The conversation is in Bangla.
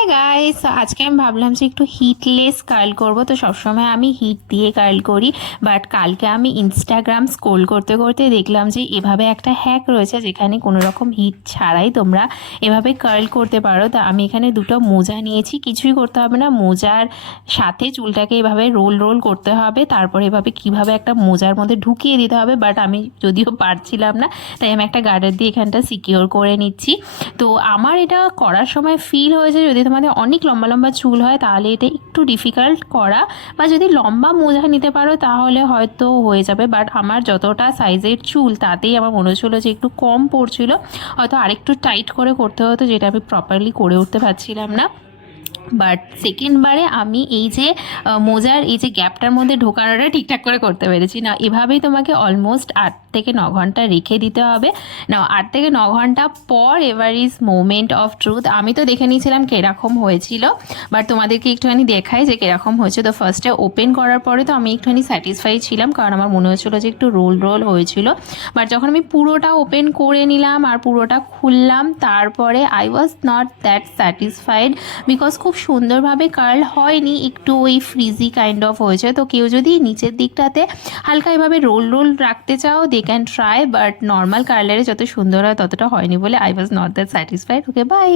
হাই গাইস, তো আজকে আমি ভাবলাম যে একটু হিটলেস কার্ল করব। তো সবসময় আমি হিট দিয়ে কার্ল করি, বাট কালকে আমি ইনস্টাগ্রাম স্ক্রোল করতে করতে দেখলাম যে এভাবে একটা হ্যাক রয়েছে যেখানে কোনো রকম হিট ছাড়াই তোমরা এভাবে কার্ল করতে পারো। তো আমি এখানে দুটো মোজা নিয়েছি, কিছুই করতে হবে না, মোজার সাথে চুলটাকে এভাবে রোল রোল করতে হবে, তারপরে এভাবে কিভাবে একটা মোজার মধ্যে ঢুকিয়ে দিতে হবে। বাট আমি যদিও পারছিলাম না, তাই আমি একটা গার্ডার দিয়ে এখানটা সিকিওর করে নিচ্ছি। তো আমার এটা করার সময় ফিল হয়েছে যদি তোমাদের অনেক লম্বা লম্বা চুল হয় তাহলে এটা একটু ডিফিকাল্ট করা, বা যদি লম্বা মোজা নিতে পারো তাহলে হয়তো হয়ে যাবে। বাট আমার যতটা সাইজের চুল তাতেই আমার মনে হচ্ছিলো যে একটু কম পড়ছিল, হয়তো আরেকটু টাইট করে করতে হতো, যেটা আমি প্রপারলি করে উঠতে পারছিলাম না। বাট সেকেন্ডবারে আমি এই যে মোজার এই যে গ্যাপটার মধ্যে ঢোকানোটা ঠিকঠাক করে করতে পেরেছি। না, এভাবেই তোমাকে অলমোস্ট 8 থেকে 9 ঘন্টা রেখে দিতে হবে। না, 8 থেকে 9 ঘন্টা পর ever is moment of truth. আমি তো দেখে নিয়েছিলাম কীরকম হয়েছিল, বাট তোমাদেরকে একটুখানি দেখাই যে কীরকম হয়েছে। তো ফার্স্টে ওপেন করার পরে তো আমি একটুখানি স্যাটিসফাই ছিলাম, কারণ আমার মনে হচ্ছিলো যে একটু রোল রোল হয়েছিল। বাট যখন আমি পুরোটা ওপেন করে নিলাম আর পুরোটা খুললাম, তারপরে I was not that satisfied, because খুব সুন্দরভাবে কার্ল হয়নি, একটু ওই ফ্রিজি কাইন্ড অফ হয়েছে। তো কেউ যদি নিচের দিকটাতে হালকা এভাবে রোল রোল রাখতে চাও they can try, but normal কার্লারে যত সুন্দর হয় ততটা হয়নি বলে I was not that satisfied. Okay, by.